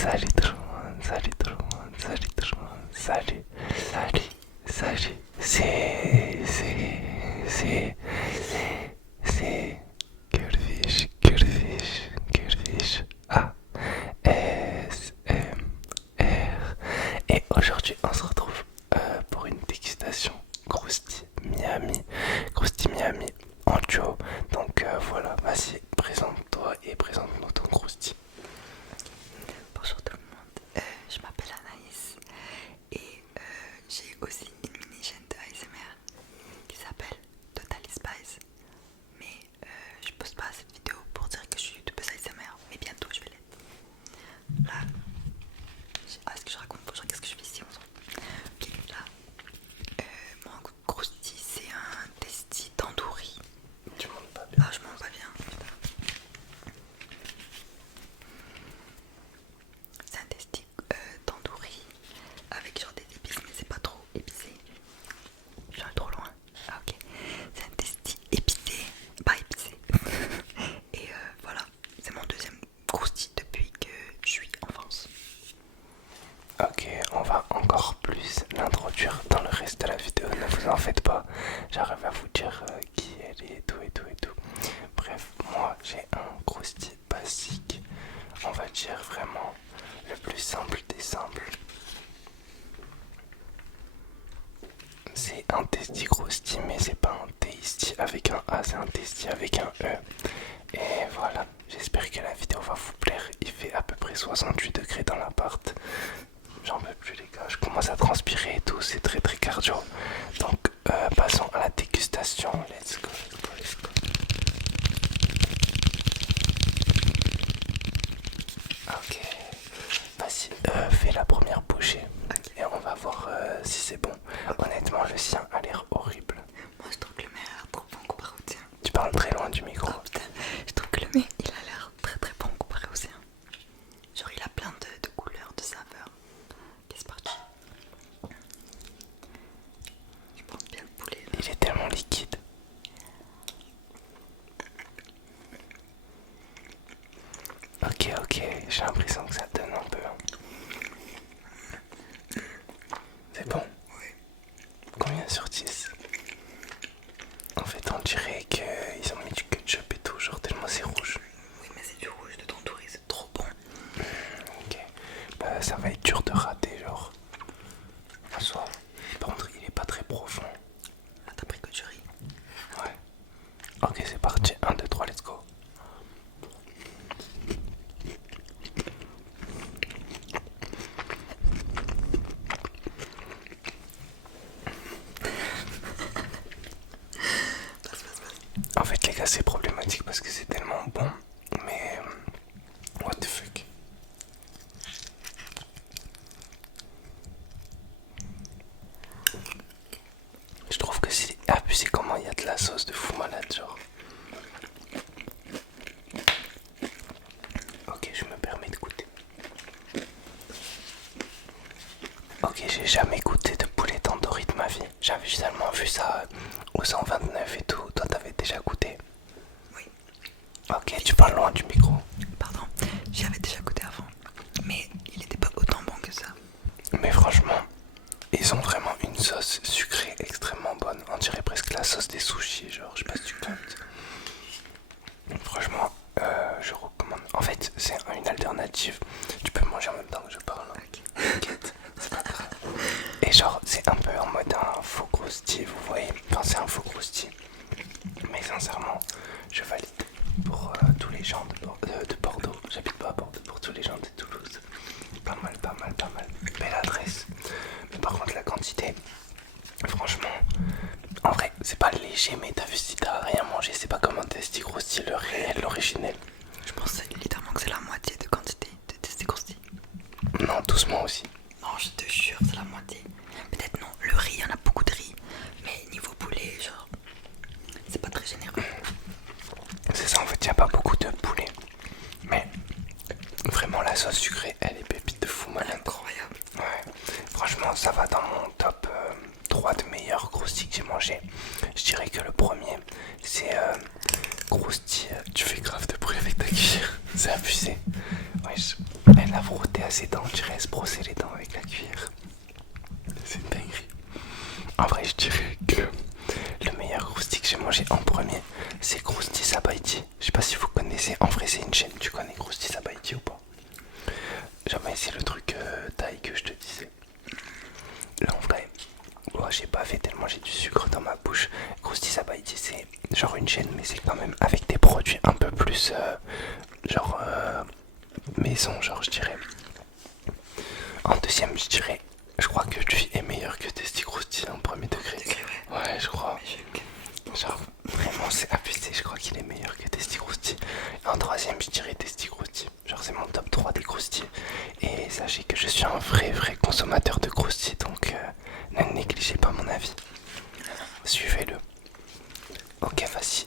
salut tout le monde, salut tout le monde, salut tout le monde, salut, salut, salut. C'est Curvish, A, S, M, R. Et aujourd'hui, on se retrouve pour une dégustation Krusty Miami en duo. Donc voilà, vas-y, présente-toi et présente-nous ton Krusty. Bonjour tout le monde, je m'appelle Anaïs et j'ai aussi une mini-chaîne de ASMR qui s'appelle Totally Spice. Mais je poste pas cette vidéo pour dire que je suis youtubeuse ASMR, mais bientôt je vais l'être. Là, est-ce que je raconte bonjour, qu'est-ce que je fais ici en soi? Ok, là, mon Krusty c'est un testi tandoori. Tu montes pas bien. Ah, je monte pas bien. C'est un testi tandoori avec genre des épices, mais c'est pas trop épicé. Je suis allée trop loin. Ah, ok. C'est un testi épicé, pas épicé. Et voilà, c'est mon deuxième Krusty depuis que je suis en France. Ok, on va encore plus l'introduire dans le reste de la vidéo, ne vous en faites pas. J'arrive à vous dire qui elle est et tout et tout et tout. Bref, moi j'ai un Krusty basique, on va dire vraiment le plus simple des simples. C'est un Tasty Krusty, mais c'est pas un Tasty avec un A, c'est un Tasty avec un E. Et voilà, j'espère que la vidéo va vous plaire. Il fait à peu près 68 degrés dans l'appart. J'en peux plus les gars, je commence à transpirer et tout, c'est très très cardio. Donc passons à la dégustation. Let's go, let's go, let's go. Ok, vas-y, fais la première bouchée. Ok. Et on va voir si c'est bon. Honnêtement, le sien a l'air horrible. Moi je trouve que le mien a l'air trop bon comparé au tien. Tu parles très loin du micro. Oh putain, je trouve que le mien il a l'air très très bon comparé au sien. Genre il a plein de couleurs, de saveurs. Ok, c'est parti. Je pense bien le poulet là. Il est tellement liquide. Ok, j'ai l'impression que ça donne un peu. C'est bon? Oui. Combien sur 10? En fait, on dirait qu'ils ont mis du ketchup et tout, genre tellement c'est rouge. Oui, mais c'est du rouge de tandoori, c'est trop bon. Ok, bah ça va être dur de rater, genre. En soi, par contre, il est pas très profond. Ah, t'as pris que du riz. Ouais. Ok, c'est parti. 1, 2, 3, let's go. En fait, les gars, c'est problématique parce que c'est tellement bon, mais what the fuck. Je trouve que c'est abusé comment il y a de la sauce de fou malade, genre. Ok, je me permets de goûter. Ok, j'ai jamais goûté de poulet tandoori de ma vie. J'avais seulement vu ça au 129 et tout. Toi, t'avais déjà goûté? Oui. Ok, tu parles loin du micro. Pardon, j'y avais déjà goûté avant. Mais il était pas autant bon que ça. Mais franchement, ils ont vraiment une sauce sucrée extrêmement bonne. On dirait presque la sauce des sushis, genre, je sais pas si tu comptes. Franchement, je recommande. En fait, c'est une alternative. Tu peux manger en même temps que je parle. Ok. T'inquiète, c'est pas grave. Et genre, c'est un peu en mode un faux crousty, vous voyez. Enfin, c'est un faux crousty. Mais sincèrement, je valide pour tous les gens de Bordeaux. J'habite pas à Bordeaux, pour tous les gens de Toulouse. Pas mal, pas mal, pas mal. Belle adresse. Mais par contre, la quantité, franchement, en vrai, c'est pas léger, mais t'as vu si t'as rien mangé, c'est pas comme un Tasty Krusty, le réel, l'originel. Je pense littéralement que c'est la moitié de quantité de Tasty Krusty. Non, doucement aussi. Non, je te jure, c'est la moitié. Peut-être non, le riz, il y en a beaucoup de riz. Mais niveau poulet, genre, c'est pas très généreux. C'est ça, en fait, y a pas beaucoup de poulet. Mais vraiment, la sauce sucrée, elle est pépite de fou malade. Incroyable. Ouais, franchement, ça va dans mon top 3 de meilleurs Krusty que j'ai mangé. Je dirais que le premier, c'est Krusty. Tu fais grave de bruit avec ta cuillère, c'est abusé. Ouais, elle a frotté ses dents, on dirait se brosser les dents avec la cuillère. C'est une dinguerie. En vrai, je dirais que le meilleur crousty que j'ai mangé en premier, c'est Krusty Sabaïti. Je sais pas si vous connaissez, en vrai c'est une chaîne, tu connais Krusty Sabaïti ou pas? Jamais, c'est le truc taille que je te disais. Là en vrai, moi j'ai pas fait tellement j'ai du sucre dans ma bouche. Krusty Sabaïti c'est genre une chaîne mais c'est quand même avec des produits un peu plus maison, genre je dirais. En deuxième je dirais, je crois que lui est meilleur que Testy Krusty en premier degré. Ouais je crois. Genre vraiment c'est abusé, je crois qu'il est meilleur que Testy Krusty. En troisième je dirais Testy Krusty. Genre c'est mon top 3 des Krusty. Et sachez que je suis un vrai consommateur de Krusty, donc ne négligez pas mon avis. Suivez-le. Ok vas-y,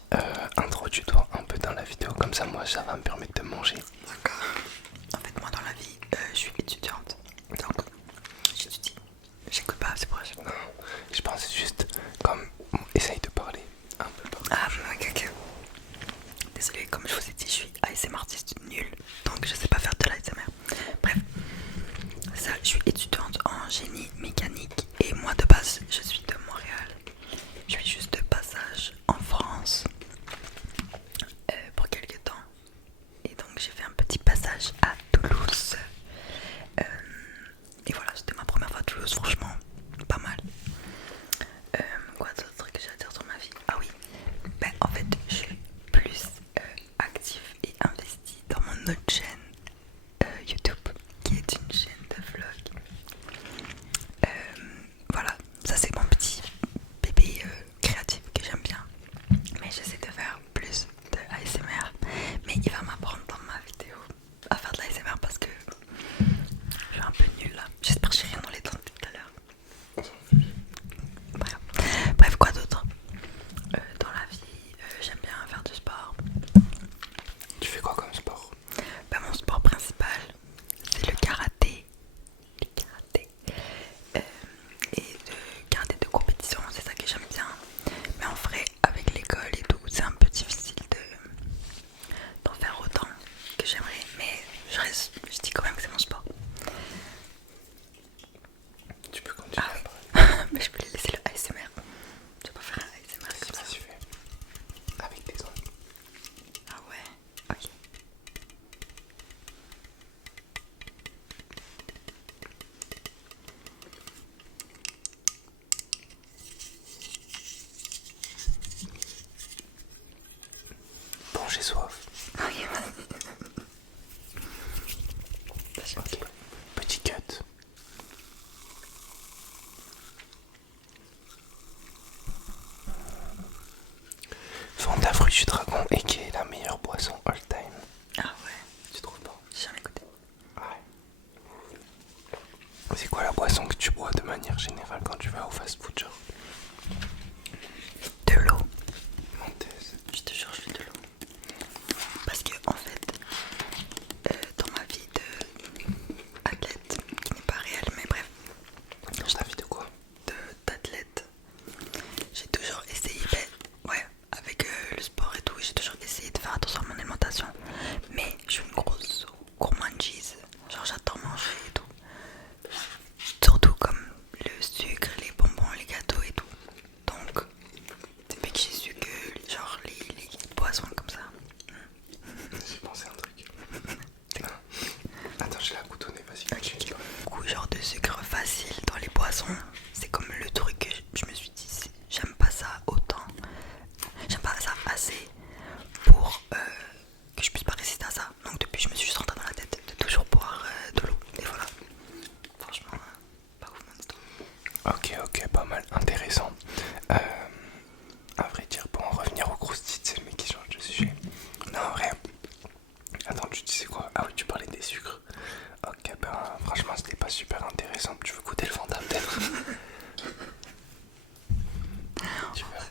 introduis-toi un peu dans la vidéo, comme ça moi ça va me permettre de manger. D'accord. En fait moi dans la vie je suis étudiante. Donc j'étudie. J'écoute pas, c'est pour ça. Non, je pense juste comme essaye de parler un peu par Ah ok. Désolé, comme je vous ai dit, je suis ASMR artiste nul, donc je sais pas faire de l'ASMR. Bref, ça, je suis étudiante en génie mécanique et moi de base, je suis de Montréal. Je suis juste de passage en France pour quelques temps. Et donc j'ai fait un petit passage à Toulouse. Et voilà, c'était ma première fois à Toulouse, franchement, pas mal. Quoi d'autre que j'ai à dire sur ma vie? Ah oui, ben en fait, je suis plus active et investie dans mon autre chaîne YouTube, qui est une chaîne de vlog. Voilà, ça c'est mon petit bébé créatif que j'aime bien. Mais j'essaie de faire plus de ASMR. Mais il va m'apprendre dans ma vidéo à faire de l'ASMR parce que je suis un peu nulle là. J'espère que j'ai rien dans les dents tout à l'heure. Bref, quoi d'autre? Dans la vie, j'aime bien faire du sport. Tu fais quoi comme sport? Bah, mon sport principal, c'est le karaté. Et de karaté de compétition, c'est ça que j'aime bien. Mais en vrai, avec l'école et tout, c'est un peu difficile d'en faire autant que j'aimerais. Mais je dis quand même que c'est mon sport. Tu peux continuer. Ah oui, mais je voulais laisser le ASMR. Je vais pas faire un ASMR comme ça. Si tu fais avec tes ongles. Ah ouais, ok. Bon, j'ai soif. Ok, vas-y. Ok, petit cut. Fanta fruit du dragon et qui est la meilleure boisson all time. Ah ouais, Tu trouves pas? j'ai jamais goûté. Ouais. C'est quoi la boisson que tu bois de manière générale quand tu vas au fast-food genre? De l'eau. Menteuse. Je te jure, je fais de l'eau. Parce que en fait, dans ma vie d'athlète, qui n'est pas réelle, mais bref, Dans ta vie de quoi? d'athlète, j'ai toujours essayé, ouais, avec le sport et tout, j'ai toujours essayé de faire attention à mon alimentation. Mais je suis une grosse gourmandise, genre j'adore manger et tout. Surtout comme le sucre, les bonbons, les gâteaux et tout. Donc, depuis que j'ai su que genre les boissons comme ça. J'ai pensé à un truc. Attends, j'ai la goutonnée, vas-y, continue. Beaucoup genre de sucre facile dans les boissons, c'est comme le truc que je me suis dit, j'aime pas ça autant, j'aime pas ça assez pour que je puisse pas résister à ça. Donc depuis je me suis juste rentré dans la tête de toujours boire de l'eau. Et voilà, franchement pas ouf mon histoire. Ok, pas mal, intéressant. À vrai dire, pour en revenir au croustillant, c'est le mec qui change de sujet. Non, en vrai. Attends, tu disais quoi? Ah oui, tu parlais des sucres. Ok, ben franchement, c'était pas super intéressant. Tu veux goûter le Fanta peut-être?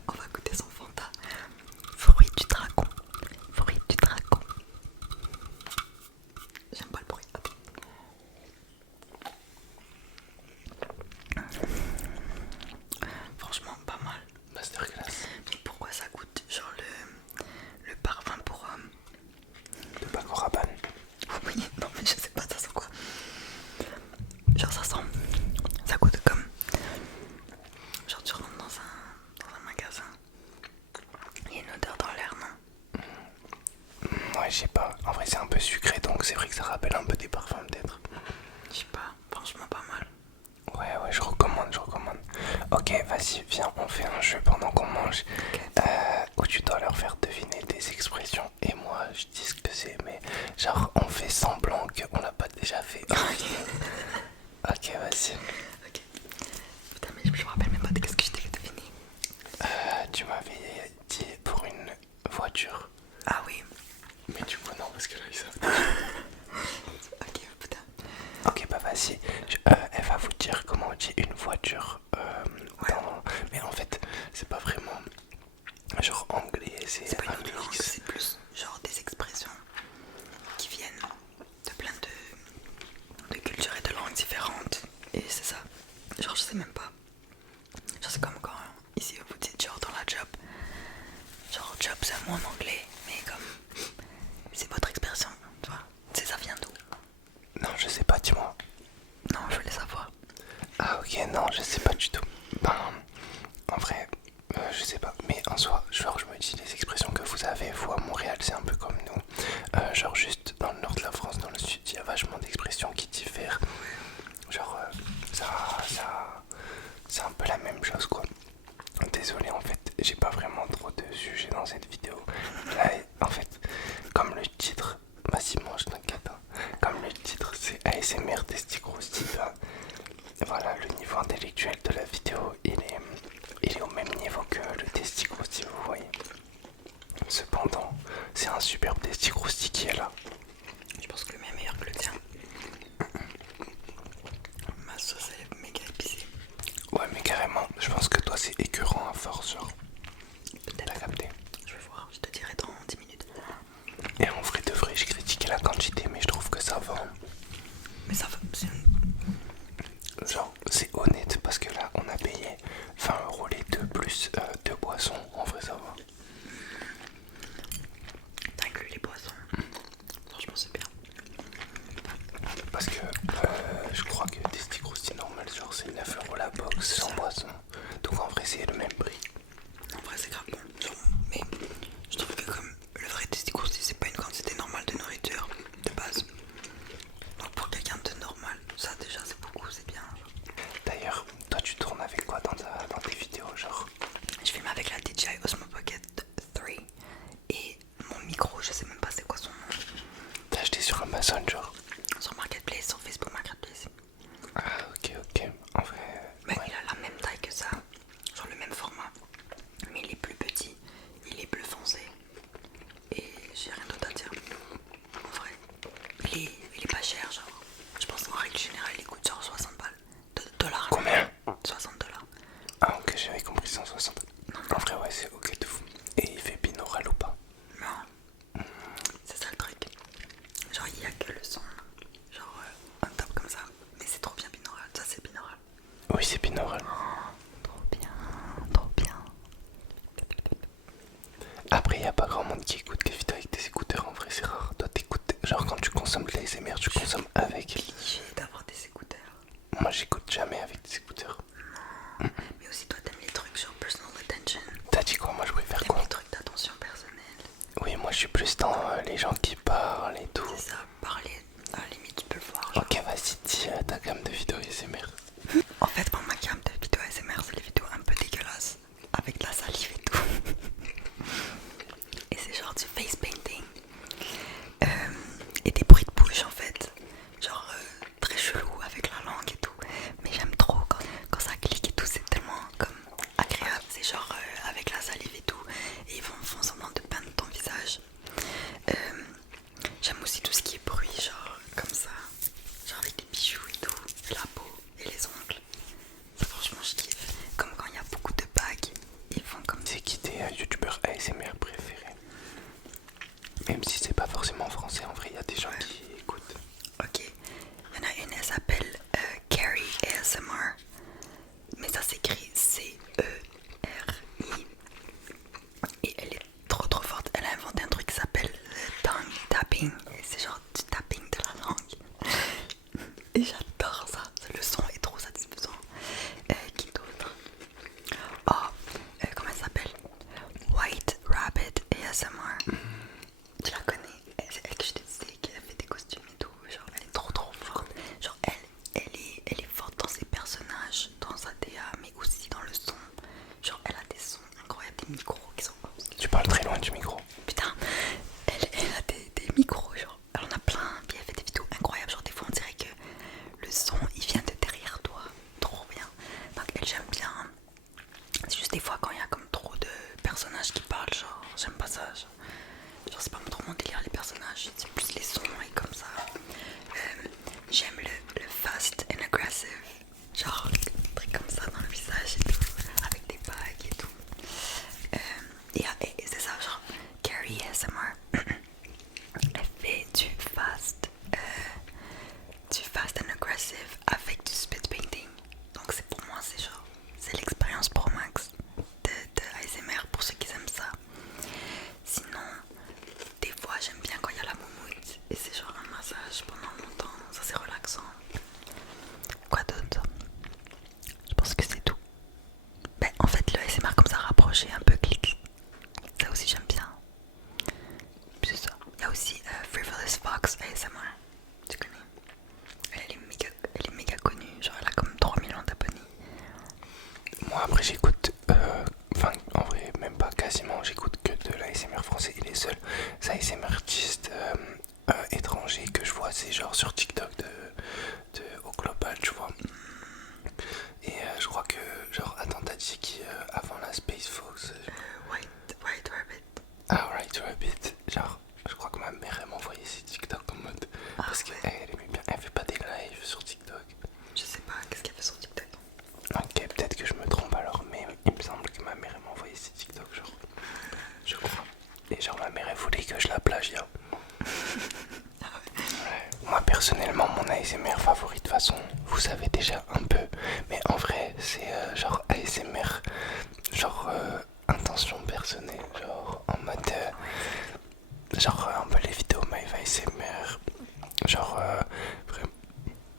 On va goûter son Fanta. Fruit du dragon. Fruit du dragon. J'aime pas le bruit. Attends. Franchement pas mal. Masterclass. Mais pourquoi ça goûte genre le parfum pour homme? De Paco Rabanne. Oui, non mais je sais pas ça sent quoi. vas-y, viens, on fait un jeu pendant qu'on mange où tu dois leur faire deviner des expressions et moi je dis ce que c'est, mais genre on fait semblant qu'on l'a pas déjà fait. Ok, vas-y. Ok. Putain, mais je me rappelle même pas de qu'est-ce que je t'ai fait deviner. Tu m'avais dit pour une voiture. Ah oui. Mais du coup, non, parce que là ils savent déjà. Ok, putain. Ok, bah vas-y. Elle va vous dire comment on dit une voiture. Mais en fait, c'est pas vraiment genre anglais, c'est pas un une autre langue, mix. c'est plus genre des expressions qui viennent de plein de cultures et de langues différentes. Et c'est ça. Genre, je sais même pas. Genre, c'est comme quand ici vous dites genre dans la job. Genre, job c'est un mot en anglais, mais comme c'est votre expression, tu vois. C'est ça vient d'où? Non, je sais pas, dis-moi. Non, je voulais savoir. Ah ok, non, je sais pas du tout. Ben, en vrai, je sais pas. Mais en soi, genre je me dis les expressions que vous avez, vous à Montréal, c'est un peu comme nous. Genre juste dans le nord de la France, dans le sud, il y a vachement d'expressions qui diffèrent. Genre c'est un peu la même chose quoi. Désolé en fait, j'ai pas vraiment trop de sujets dans cette vidéo. Là, en fait, comme le titre, vas-y mange t'inquiète. Hein. Comme le titre c'est ASMR Testicrousty, voilà, le niveau intellectuel de la vidéo il est au même niveau que le Testicrousty, vous voyez. Cependant, c'est un superbe Testicrousty qui est là. Je pense que le mien est meilleur que le tien. Ma sauce elle est méga épicée. Ouais mais carrément, je pense que toi c'est écœurant à force genre. T'as capté. Je vais voir, je te dirai dans 10 minutes. Et en vrai de vrai, je critiquais la quantité mais je trouve que ça va. Mais ça va, Genre c'est honnête parce que là on a payé 20 € les deux plus deux boissons, en vrai ça va. t'as inclus les poissons. Franchement c'est bien. Parce que je crois que des stick roustis normal genre c'est 9 € la box sans boisson. Donc en vrai c'est le même prix. En vrai c'est grave bon. Mais je trouve que comme le vrai testicrousty c'est pas une quantité normale de nourriture de base. Donc pour quelqu'un de normal, ça déjà c'est beaucoup, c'est bien. D'ailleurs, toi tu tournes avec quoi dans tes vidéos genre? Je filme avec la DJI Osmo Pocket 3 et mon micro, je sais même pas c'est quoi son nom. T'as acheté sur Amazon genre? Sur Marketplace, sur Facebook Marketplace. Ah ok en vrai... Mais ouais. il a la même taille que ça, genre le même format. Mais il est plus petit, il est bleu foncé. Et j'ai rien d'autre à dire. En vrai, il est pas cher genre. Je pense qu'en règle générale il coûte genre 60 balles. Dollars. Combien? 60 dollars. Ah ok j'avais compris 160. En vrai ouais c'est ok de fou. Et il fait binaural ou pas? Non. C'est ça le truc. Genre il y a que le son. Genre un top comme ça. Mais c'est trop bien binaural. Ça c'est binaural. Oui c'est binaural. Trop bien. Trop bien. Après y a pas grand monde qui écoute des vidéos avec des écouteurs, en vrai c'est rare. Toi t'écoutes, genre quand tu consommes de l'ASMR tu consommes avec. Obligé d'avoir des écouteurs. Moi j'écoute jamais avec des écouteurs. Mais aussi toi t'aimes les trucs genre personal attention. T'as dit quoi? Moi je préfère T'aimes quoi? les trucs d'attention personnelle. Oui moi je suis plus dans les gens qui parlent et tout. C'est ça, parler. À la limite tu peux le voir. Genre. Ok vas-y dis ta gamme de vidéos ASMR. En fait moi ma gamme de vidéos ASMR c'est les vidéos un peu dégueulasses. Avec de la salive et tout. Et c'est genre du face painting. Et des bruits de bouche en fait. Genre très chelou avec la langue et tout. Mais j'aime trop quand ça clique et tout, c'est tellement comme agréable. C'est genre avec la salive et tout. Et ils font semblant de peindre ton visage. J'aime aussi tout ce qui est bruit, genre comme ça. Genre avec des bijoux et tout. fast and aggressive. Genre, un truc comme ça dans le visage et tout. Avec des bagues et tout. Et c'est ça, genre, Carrie ASMR. Elle fait du fast and aggressive avec du spit painting. Donc c'est pour moi, c'est l'expérience pro max de ASMR pour ceux qui aiment ça. Sinon, des fois j'aime bien quand il y a la moumoute et c'est genre un massage pendant longtemps, ça c'est relaxant. Quoi d'autre? Je pense que c'est tout. Ben en fait le ASMR comme ça rapproché un peu clic. Ça aussi j'aime bien. C'est ça. Il y a aussi Frivolous Fox ASMR. Tu connais? Elle est méga connue. Genre elle a comme 3 millions d'abonnés. Moi après j'écoute, enfin en vrai même pas quasiment, j'écoute que de l'ASMR français et les seuls ASMR artistes étrangers que je vois c'est genre sur TikTok au global tu vois. Et je crois que genre attends t'as dit qui avant la Space Fox White Rabbit. Ah White Rabbit, genre je crois que ma mère elle m'envoyait ses TikTok en mode parce qu'elle aimait bien, elle fait pas des lives sur TikTok. Je sais pas, qu'est-ce qu'elle fait sur TikTok? Ok, peut-être que je me trompe alors, mais il me semble que ma mère elle m'a envoyé ses TikTok, genre, je crois. Et genre ma mère elle voulait que je la plagie. Ouais. Moi personnellement, mon ASMR favori de toute façon, vous savez déjà un peu, mais en vrai c'est genre ASMR, genre intention personnelle, genre en mode, genre un peu les vidéos Maeve ASMR, genre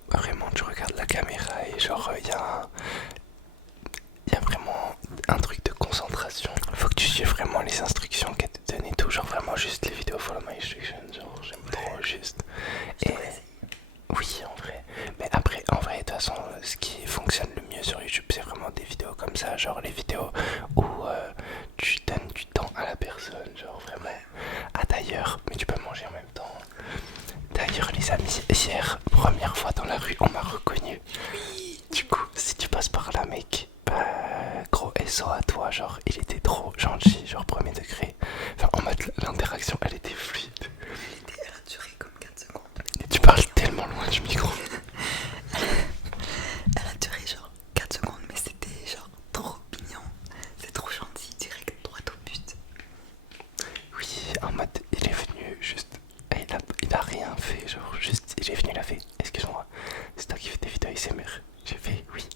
vraiment tu regardes la caméra et genre il y a vraiment un truc de concentration. Faut que tu suives vraiment les instructions qu'elle te donne et tout. Genre vraiment juste les vidéos follow my instructions. Genre j'aime trop juste. Et oui en vrai. Mais après en vrai de toute façon ce qui fonctionne le mieux sur YouTube c'est vraiment des vidéos comme ça. Genre les vidéos où tu donnes du temps à la personne. Genre vraiment. Ah d'ailleurs, mais tu peux manger en même temps. D'ailleurs les amis, hier, première fois dans la rue, on m'a reconnu. Du coup, si tu passes par là mec, bah gros SO à toi, genre il était trop gentil, genre premier degré. Enfin en mode l'interaction elle était fluide. Elle a duré comme 4 secondes. Et tu parles tellement loin du micro. Elle a duré genre 4 secondes, mais c'était genre trop mignon. C'est trop gentil, direct droit au but. Oui, en mode il est venu juste, il a rien fait, genre juste il est venu, il a fait excuse-moi, c'est toi qui fais des vidéos ASMR. J'ai fait oui.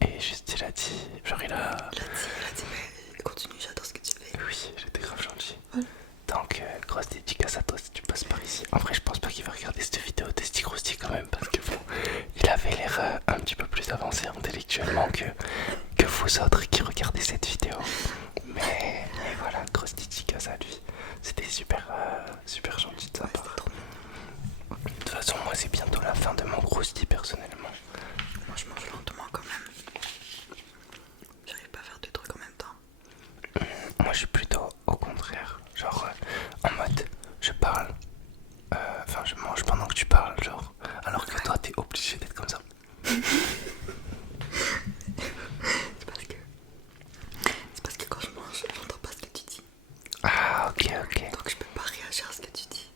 Et juste il a dit, genre il a dit mais continue, j'adore ce que tu fais. oui, j'étais grave gentil. Donc grosse dédicace à toi si tu passes par ici. En vrai je pense pas qu'il va regarder cette vidéo de Stick Rousty quand même parce que bon, il avait l'air un petit peu plus avancé intellectuellement que vous autres qui regardez cette vidéo. Mais voilà, grosse dédicace à lui. C'était super gentil de sa part. De toute façon moi c'est bientôt la fin de mon Rousty personnellement. Moi je mange lentement quand même. J'arrive pas à faire deux trucs en même temps. Moi je suis plutôt au contraire, genre en mode je parle, enfin je mange pendant que tu parles, genre, alors que toi t'es obligé d'être comme ça. C'est parce que quand je mange, j'entends pas ce que tu dis. Ah ok. Donc je peux pas réagir à ce que tu dis.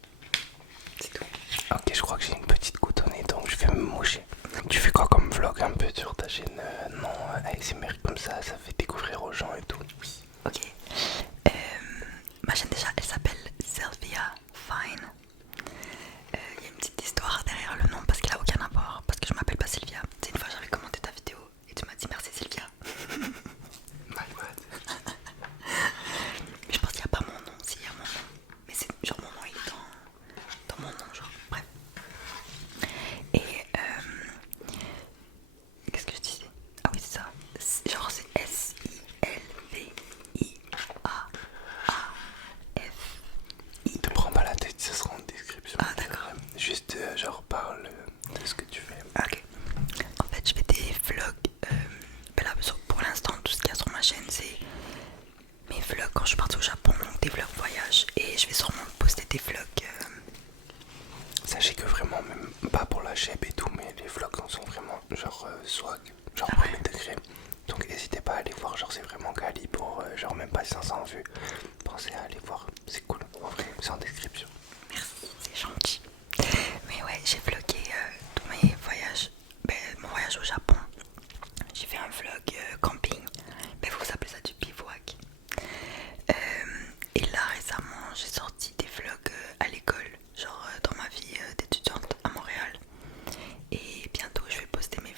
C'est tout. Ok, je crois que j'ai une petite goutte au nez donc je vais me moucher. Tu fais quoi comme vlog un peu sur ta chaîne non ASMR comme ça fait découvrir aux gens et tout. Oui. Ok. Ma chaîne déjà elle s'appelle Sylvia Fine. Il y a une petite histoire derrière le nom parce qu'il a aucun rapport. Parce que je m'appelle pas Sylvia. C'est une fois j'avais commenté ta vidéo et tu m'as dit merci Sylvia. My bad. Mais je pense qu'il n'y a pas mon nom, s'il y a mon nom. Mais c'est genre mon nom il est dans mon nom genre. Bref. Et qu'est-ce que je disais? Ah oui c'est ça. Genre c'est SILVIA. Te prends pas la tête, ça sera en description. Ah d'accord. Juste genre parle de ce que tu fais. Ok. En fait je fais des vlogs. Ben là, pour l'instant tout ce qu'il y a sur ma chaîne c'est mes vlogs quand je suis partie au Japon, donc des vlogs voyage. Et je vais sûrement poster des vlogs. Sachez que vraiment, même pas pour la chèvre et tout, mais les vlogs sont vraiment genre swag, genre Ah ouais. premier degré. Donc n'hésitez pas à aller voir, genre c'est vraiment quali pour genre même pas 500 vues. Pensez à aller voir, c'est cool, en vrai, c'est en description. Merci, c'est gentil. Mais ouais, j'ai vlogué tous mes voyages. Ben,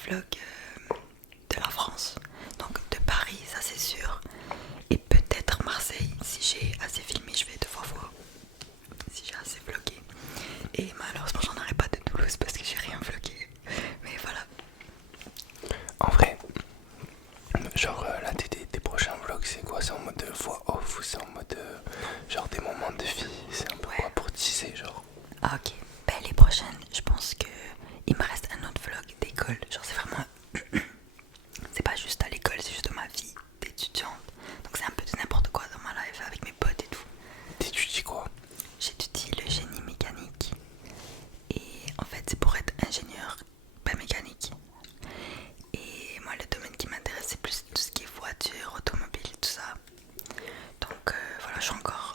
vlogs de la France. Donc de Paris, ça c'est sûr. Et peut-être Marseille, si j'ai assez filmé, je vais devoir voir. Si j'ai assez vlogué. Et malheureusement, j'en aurai pas de Toulouse parce que j'ai rien vlogué. Mais voilà. En vrai, genre là tes prochains vlogs c'est quoi? C'est en mode voix off ou c'est en mode genre des moments de vie? C'est un peu quoi pour teaser genre? Ah ok, ben, les prochaines, je pense que il me reste un autre vlog d'école. Genre c'est vraiment... c'est pas juste à l'école, c'est juste ma vie d'étudiante. Donc c'est un peu de n'importe quoi dans ma life avec mes potes et tout. T'étudies quoi? J'étudie le génie mécanique. Et en fait c'est pour être ingénieur pas mécanique. Et moi le domaine qui m'intéresse c'est plus tout ce qui est voiture, automobile, tout ça. Donc voilà,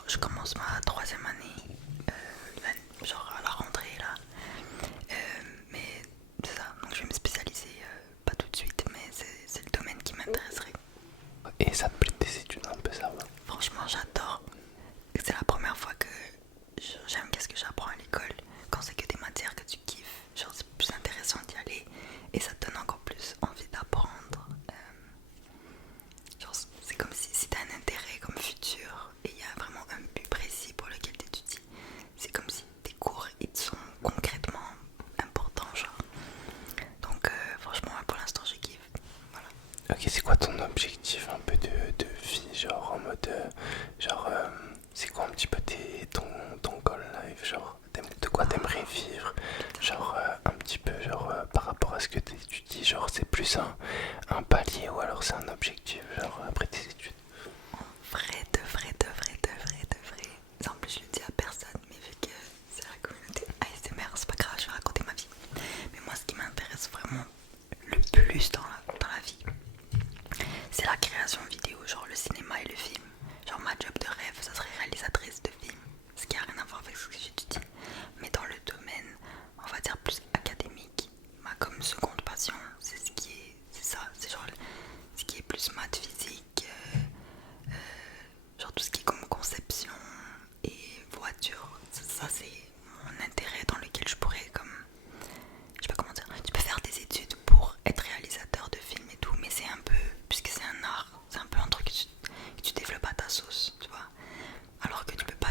je commence ma 3e année, genre à la rentrée là. Mais c'est ça, donc je vais me spécialiser, pas tout de suite, mais c'est le domaine qui m'intéresserait. Et ça te plaît tes études un peu, ça va? Franchement j'adore. C'est la première fois que j'aime qu'est-ce que j'apprends à l'école. Quand c'est que des matières que tu kiffes, genre c'est plus intéressant d'y aller. Et ça te donne encore plus envie d'apprendre. Genre c'est comme si t'as un intérêt comme futur et il y a vraiment un but précis pour lequel t'étudies. C'est comme si tes cours ils sont concrètement importants genre. Donc franchement pour l'instant je kiffe. Voilà. Ok, c'est quoi ton objectif un peu de vie, genre en mode genre c'est quoi un petit peu ton goal life, genre de quoi t'aimerais vivre, genre un petit peu genre par rapport à ce que t'étudies, genre c'est plus un palier ou alors c'est un objectif genre après tes études? Vrai, de vrai, de vrai, de vrai, de vrai. En plus, je le dis à personne, mais vu que c'est la communauté ASMR, c'est pas grave, je vais raconter ma vie. Mais moi, ce qui m'intéresse vraiment le plus dans la vie, c'est la création vidéo, genre le cinéma et le film. Genre, ma job de rêve, ça serait réalisatrice de film, ce qui a rien à voir avec ce que j'étudie. Mais dans le domaine, on va dire plus académique, comme seconde passion, c'est ce qui est, c'est ça, c'est genre ce qui est plus maths, physique. Genre tout ce qui est comme conception et voiture, ça c'est mon intérêt dans lequel je pourrais comme, je sais pas comment dire, tu peux faire des études pour être réalisateur de films et tout, mais c'est un peu, puisque c'est un art, c'est un peu un truc que tu développes à ta sauce, tu vois, alors que tu peux pas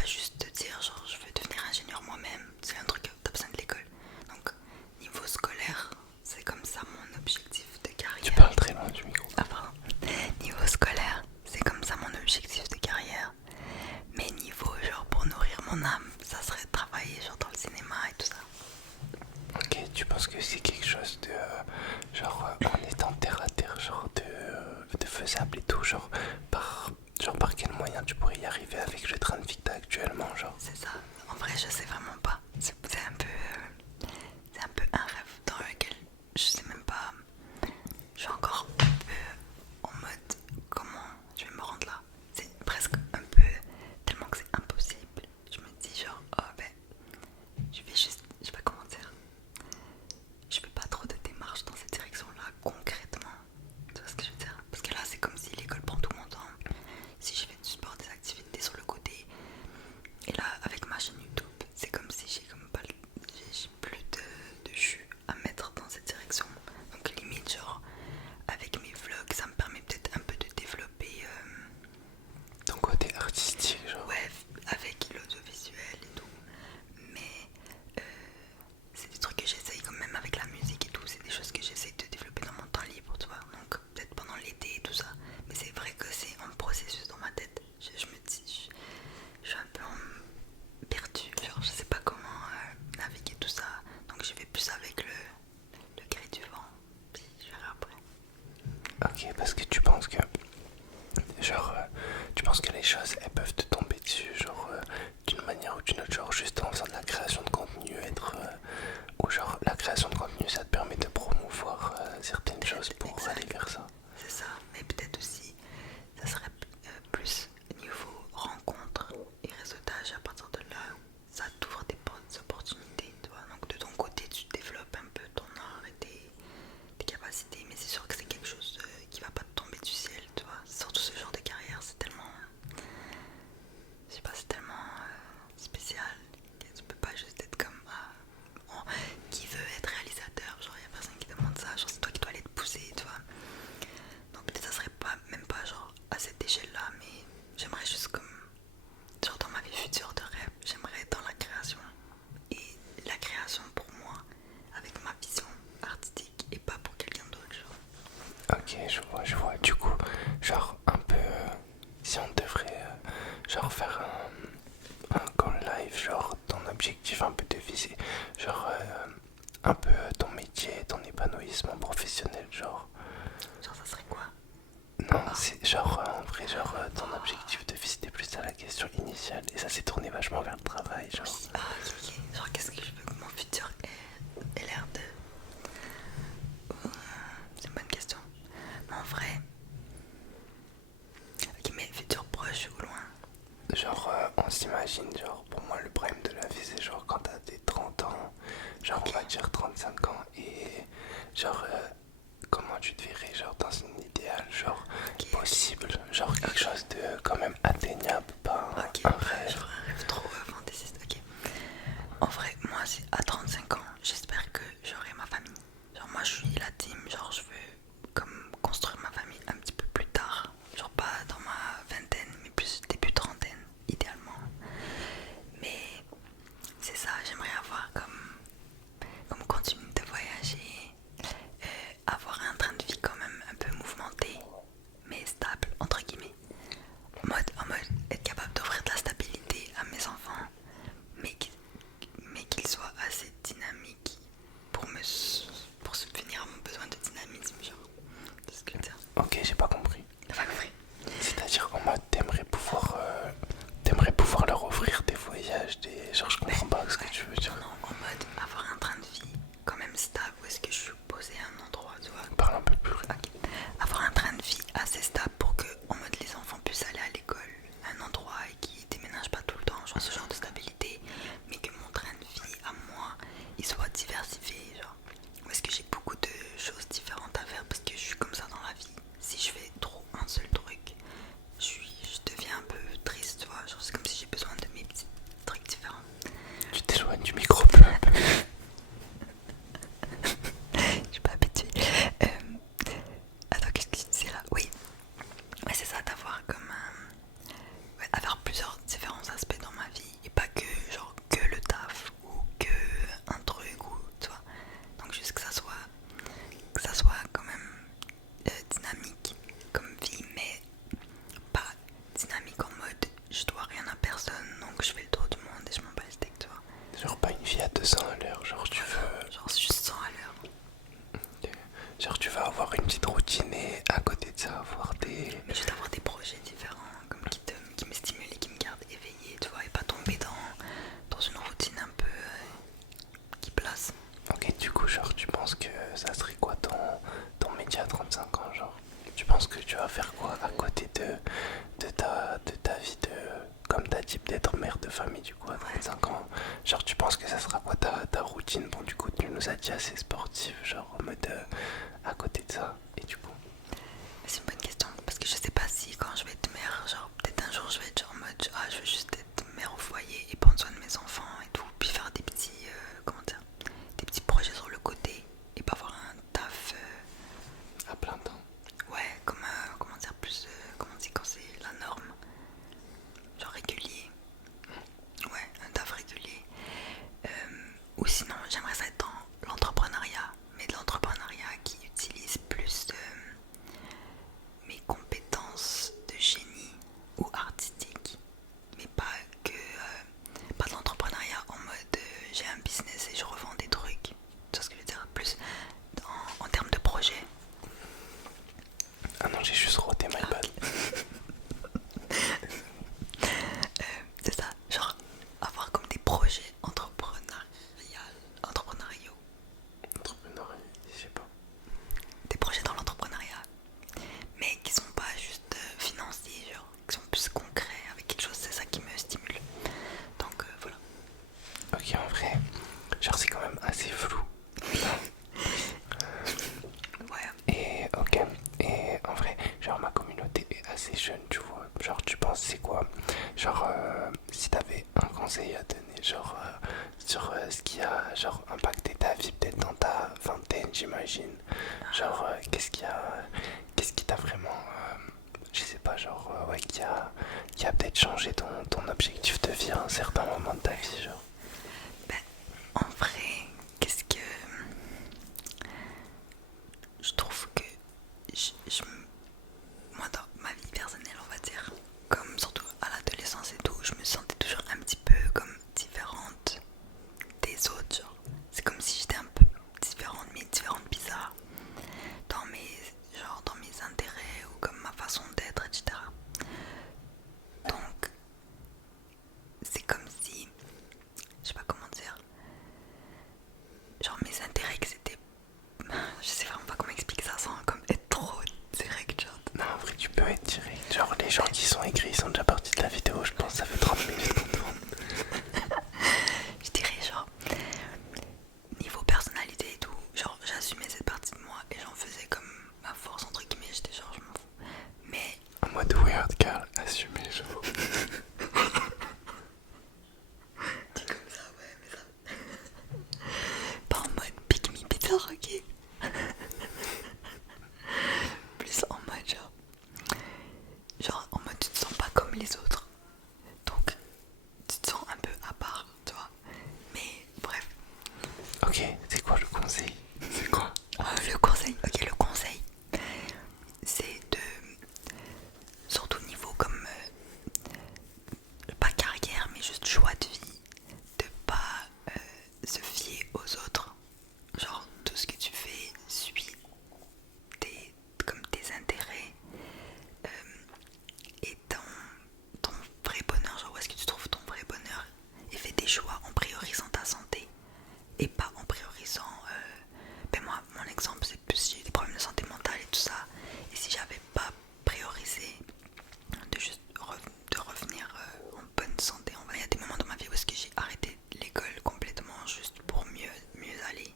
Ok, je vois. Du coup, genre un peu, si on devrait, genre faire un call live, genre ton objectif un peu de viser, genre un peu ton métier, ton épanouissement professionnel, genre. Genre, ça serait quoi? Non, c'est genre en vrai, genre ton objectif de vie c'était plus à la question initiale et ça s'est tourné vachement vers le travail, genre. Oui, ah, ok. Genre, qu'est-ce que je veux que mon futur ait l'air de. C'est une bonne question. Mais en vrai. Ok, mais futur proche ou loin? Genre on s'imagine, genre pour moi le prime de la vie c'est genre quand t'as des 30 ans, genre on va dire 35 ans et genre comment tu te verrais genre dans une idéal, genre Ok, possible, genre quelque chose de quand même atteignable, pas ok, un pas rêve. genre un rêve trop fantaisiste. Ok. En vrai, moi, c'est à 35 ans, j'espère que j'aurai ma famille. Genre, moi, je suis la team, genre, je veux comme construire ma famille un petit peu plus tard. Genre, pas dans ma vingtaine, mais plus début trentaine, idéalement. Mais c'est ça, j'aimerais avoir comme continuer de voyager, avoir un train de vie quand même un peu mouvementé, mais stable, entre guillemets. En mode être capable d'offrir de la stabilité à mes enfants, mais qu'il soit assez dynamique pour subvenir à mon besoin de dynamisme, genre. C'est ce que je veux dire. Ok, j'ai pas compris. T'as pas compris? C'est-à-dire en mode t'aimerais pouvoir leur offrir des voyages, des genre je comprends pas ce que tu veux dire. Non, en mode avoir un train de vie quand même stable, où est-ce que je suis posé à un endroit, tu vois. Parle un peu plus. Ok. Avoir un train de vie assez stable pour que en mode les enfants puissent aller à l'école, à un endroit et qui déménagent pas tout le temps, genre ce genre de stabilité, mais que mon train de vie à moi il soit diversifié, genre. Où est-ce que j'ai beaucoup de choses différentes à faire parce que je suis comme ça dans la vie. Si je fais trop un seul truc, je deviens un peu triste, tu vois. Genre c'est comme si j'ai besoin de mes petits trucs différents. Tu t'éloignes du micro peu à peu. Je suis pas habituée. Attends, qu'est-ce que je disais là? Oui, ouais, c'est ça, d'avoir comme ouais, avoir plusieurs différents aspects dans ma vie et pas que genre que le taf ou que un truc ou tu vois. Donc juste que ça soit quand même dynamique comme vie, mais pas dynamique en mode je dois rien à personne donc je fais le tour du monde et je m'en bats les steaks, tu vois. Genre pas une vie à 200 à l'heure, genre tu veux. Genre juste 100 à l'heure. Genre tu vas avoir une petite routine et à côté de ça avoir des. Mais juste avoir des projets différents, comme qui me stimulent et qui me gardent éveillée, tu vois, et pas tomber dans une routine un peu qui place. Ok, du coup, genre tu penses que ça serait quoi ton métier à 35 ans, genre tu penses que tu vas faire quoi à côté de ta vie de. Comme t'as dit, d'être mère de famille du coup à 35 ans. Genre tu penses que ça sera quoi ta routine? Bon du coup tu nous as dit assez sportive, genre en mode à côté de ça. Et du coup. Mais c'est une bonne question, parce que je sais pas si quand je vais être mère, genre peut-être un jour je vais être genre en mode ah je veux juste être mère au foyer et prendre soin de mes enfants et tout, puis faire des petits comment dire, des petits projets sur le côté et pas avoir un taf À plein temps. ouais comme comment dire plus comment on dit quand c'est la norme, genre régulier, ouais un taf régulier. Ou sinon j'aimerais ça être dans l'entrepreneuriat, mais de l'entrepreneuriat qui utilise plus mes compétences de génie ou artistique, mais pas que pas de l'entrepreneuriat en mode j'ai un business et je revends des trucs. Tu vois ce que je veux dire? Plus en termes de projet. Ah non, j'ai juste roté my bad. C'est ça, genre avoir comme des projets entrepreneuriaux, Entrepreneur, je sais pas. des projets dans l'entrepreneuriat, mais qui sont pas juste financiers, genre qui sont plus concrets avec quelque chose, c'est ça qui me stimule. Donc voilà. Ok, en vrai, genre c'est quand même assez flou. Ouais. Et ok, et en vrai, genre ma communauté est assez jeune, tu vois. Genre tu penses c'est quoi? Genre si t'avais un conseil à donner, genre sur ce qui a genre impacté ta vie peut-être dans ta vingtaine, j'imagine. Genre qu'est-ce qui t'a vraiment, je sais pas, genre ouais, qui a peut-être changé ton objectif de vie à un certain moment de ta vie, genre. Ben, en vrai, qu'est-ce que je trouve que Plus en mode genre en mode tu te sens pas comme les autres. Donc tu te sens un peu à part, tu vois. Mais bref. Ok, c'est quoi le conseil? C'est quoi? Le conseil, ok, le conseil, c'est de, surtout niveau comme, pas carrière, mais juste choix de vie, de pas se fier aux autres. Genre, tout ce que tu fais suit comme tes intérêts et ton vrai bonheur. Genre, où est-ce que tu trouves ton vrai bonheur? Et fais des choix en priorisant ta santé et pas en priorisant ben moi mon exemple c'est plus j'ai des problèmes de santé mentale et tout ça, et si j'avais pas priorisé de revenir en bonne santé, il y a des moments dans ma vie où est-ce que j'ai arrêté l'école complètement juste pour mieux aller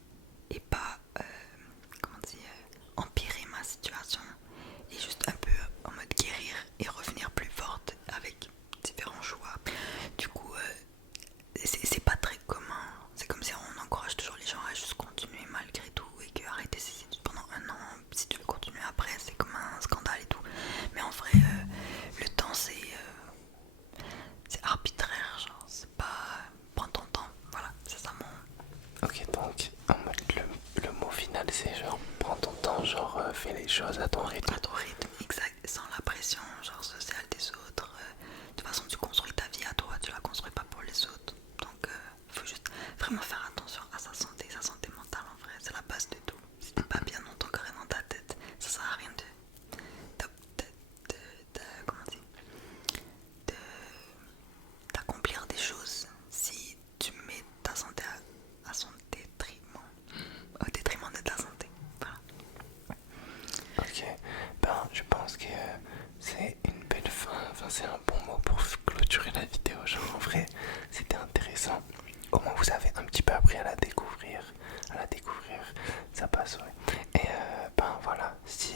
et pas comment dire empirer ma situation, et juste un peu en mode guérir et revenir plus forte avec différents choix. Du coup c'est pas très commun. C'est comme si on encourage toujours les gens à juste continuer malgré tout, et que arrêter ses études pendant un an, si tu veux continuer après, c'est comme un scandale et tout. Mais en vrai, le temps c'est arbitraire, genre c'est pas. Prends ton temps, voilà, c'est ça mon. Ok, donc en mode le mot final c'est genre prends ton temps, genre fais les choses à ton rythme. À ton rythme, exact, sans la pression genre sociale des autres. De toute façon, tu construis ta vie à toi, tu la construis pas pour les autres. Donc, faut juste vraiment faire attention à sa santé mentale en vrai, c'est la base de tout. Si t'es pas bien dans ton corps et dans ta tête, ça sert à rien comment dire, de d'accomplir des choses si tu mets ta santé à son détriment, au détriment de ta santé. Voilà. Ok, ben je pense que c'est une belle fin, enfin c'est un bon mot pour clôturer la vidéo, genre en vrai c'était intéressant. Au moins vous avez un petit peu appris à la découvrir, ça passe ouais. Et ben voilà, si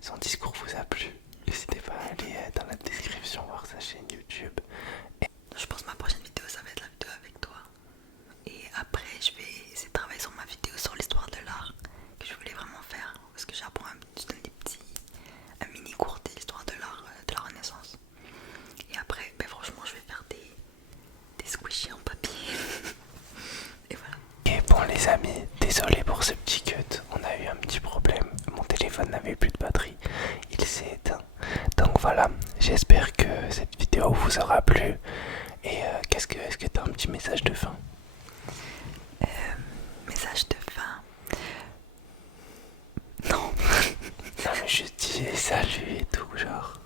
son discours vous a plu, n'hésitez pas à aller dans la description voir sa chaîne YouTube. Je pense que ma prochaine vidéo ça va être la vidéo avec toi. Et après je vais essayer de travailler sur ma vidéo sur l'histoire de l'art que je voulais vraiment faire. Parce que j'apprends un mini cours de l'histoire de l'art de la Renaissance. Et après, ben franchement je vais faire des squishies en papier. Et voilà. Et bon les amis, désolé pour ce petit cut, on a eu un petit problème, mon téléphone n'avait plus de batterie, il s'est éteint. Donc voilà, j'espère que cette vidéo vous aura plu. Et est-ce que tu as un petit message de fin? Message de fin. Non. Non mais je dis salut et tout genre.